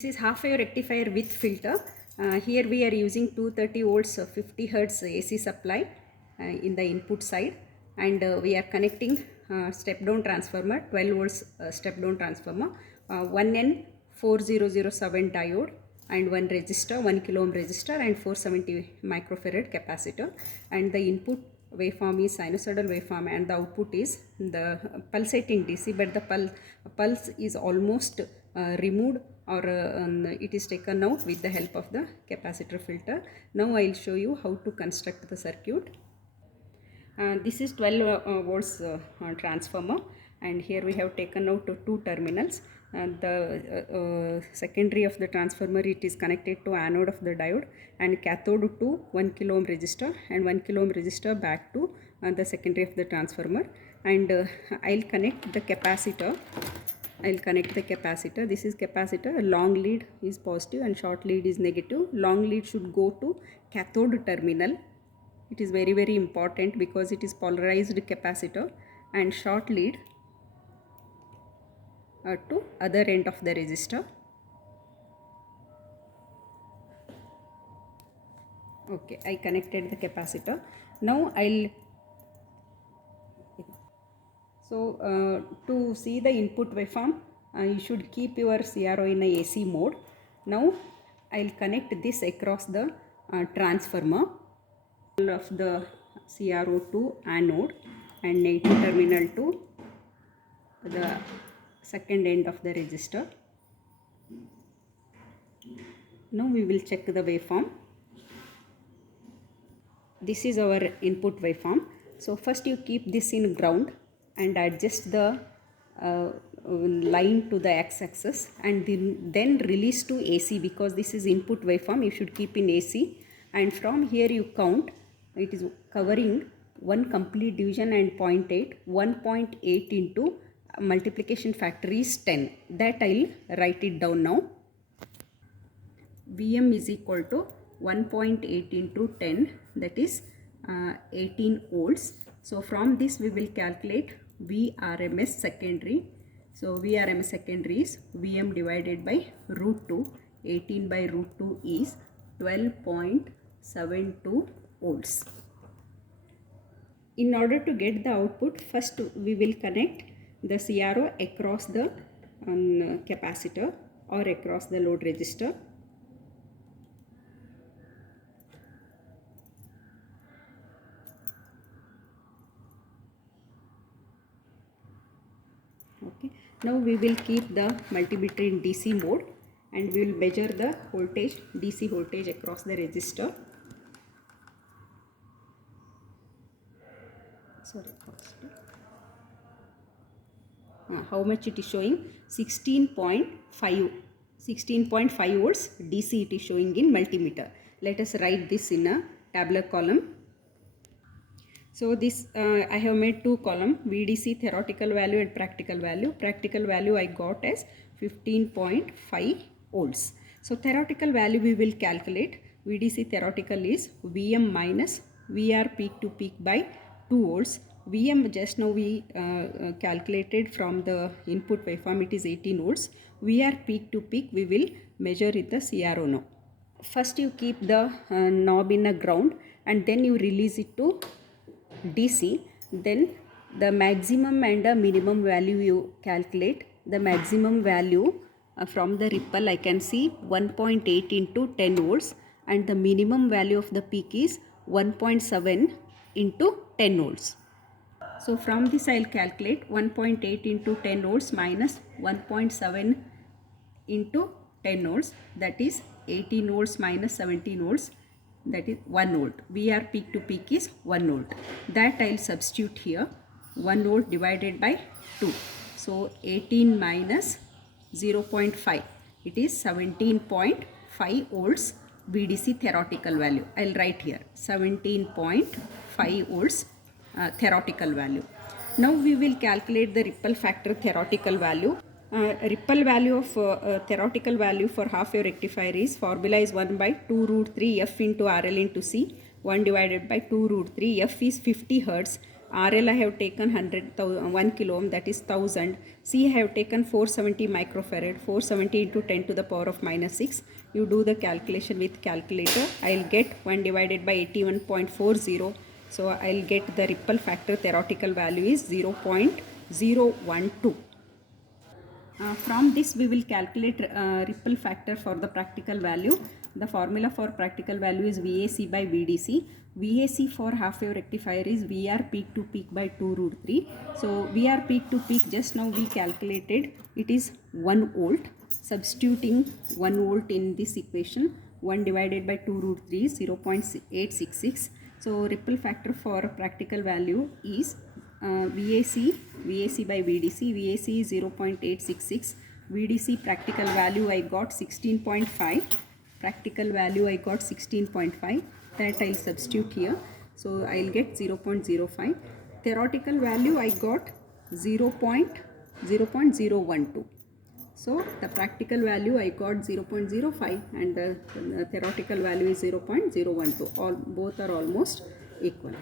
This is half-wave rectifier with filter. Here we are using 230 volts 50 hertz AC supply in the input side, and we are connecting step down transformer 12 volts step down transformer, 1N4007 diode and one resistor, 1 kilo ohm resistor and 470 microfarad capacitor, and the input waveform is sinusoidal waveform and the output is the pulsating DC, but the pulse is almost removed or it is taken out with the help of the capacitor filter. Now I will show you how to construct the circuit. This is 12 volts transformer, and here we have taken out two terminals. The secondary of the transformer, it is connected to anode of the diode, and cathode to 1 kilo ohm resistor, and 1 kilo ohm resistor back to the secondary of the transformer. And I'll connect the capacitor. This is capacitor. Long lead is positive and short lead is negative. Long lead should go to cathode terminal. It is very, very important because it is polarized capacitor, and short lead to other end of the resistor. Okay, I connected the capacitor. Now to see the input waveform, you should keep your CRO in a AC mode. Now I'll connect this across the transformer of the CRO to anode and negative terminal to the second end of the resistor. Now we will check the waveform. This is our input waveform. So first you keep this in ground and adjust the line to the x-axis, and then release to AC, because this is input waveform, you should keep in AC. And from here you count, it is covering one complete division and 0.8. 1.8 into multiplication factor is 10. That I'll write it down now. Vm is equal to 1.8 into 10, that is 18 volts. So from this we will calculate Vrms secondary. So Vrms secondary is Vm divided by root 2. 18 by root 2 is 12.72 volts. In order to get the output, first we will connect the CRO across the capacitor or across the load resistor. Okay. Now we will keep the multimeter in DC mode, and we will measure the voltage, DC voltage across the resistor. How much it is showing? 16.5 volts DC it is showing in multimeter. Let us write this in a tabular column. So this I have made two columns, VDC theoretical value and practical value. Practical value I got as 15.5 volts. So theoretical value we will calculate. VDC theoretical is Vm minus Vr peak to peak by 2 volts. Vm just now we calculated from the input waveform, it is 18 volts. Vr peak to peak we will measure in the CRO now. First you keep the knob in a ground, and then you release it to DC. Then the maximum and the minimum value you calculate. The maximum value from the ripple I can see 1.8 into 10 volts, and the minimum value of the peak is 1.7 into 10 volts. So from this I will calculate 1.8 into 10 volts minus 1.7 into 10 volts, that is 18 volts minus 17 volts, that is 1 volt. Vr peak to peak is 1 volt. That I will substitute here. 1 volt divided by 2. So 18 minus 0.5. It is 17.5 volts VDC theoretical value. I will write here 17.5 volts theoretical value. Now we will calculate the ripple factor theoretical value. Ripple value of theoretical value for half-wave rectifier is, formula is 1 by 2 root 3 f into RL into C. 1 divided by 2 root 3 f is 50 hertz RL I have taken 1 kilo ohm, that is 1000. C I have taken 470 microfarad, 470 into 10 to the power of minus 6. You do the calculation with calculator. I'll get 1 divided by 81.40. So I'll get the ripple factor theoretical value is 0.012. From this we will calculate ripple factor for the practical value. The formula for practical value is 𝑉𝐴𝐶 by 𝑉𝐷𝐶. 𝑉𝐴𝐶 for half-wave rectifier is 𝑉𝑟 peak to peak by 2 root 3. So 𝑉𝑟 peak to peak just now we calculated, it is 1 volt. Substituting 1 volt in this equation, 1 divided by 2 root 3 is 0.866. So ripple factor for practical value is 𝑉𝐴𝐶 by 𝑉𝐷𝐶. 𝑉𝐴𝐶 is 0.866. 𝑉𝐷𝐶 practical value I got 16.5. Practical value I got 16.5. That I'll substitute here. So I'll get 0.05. Theoretical value I got 0.012. So the practical value I got 0.05 and the theoretical value is 0.012. Both are almost equal.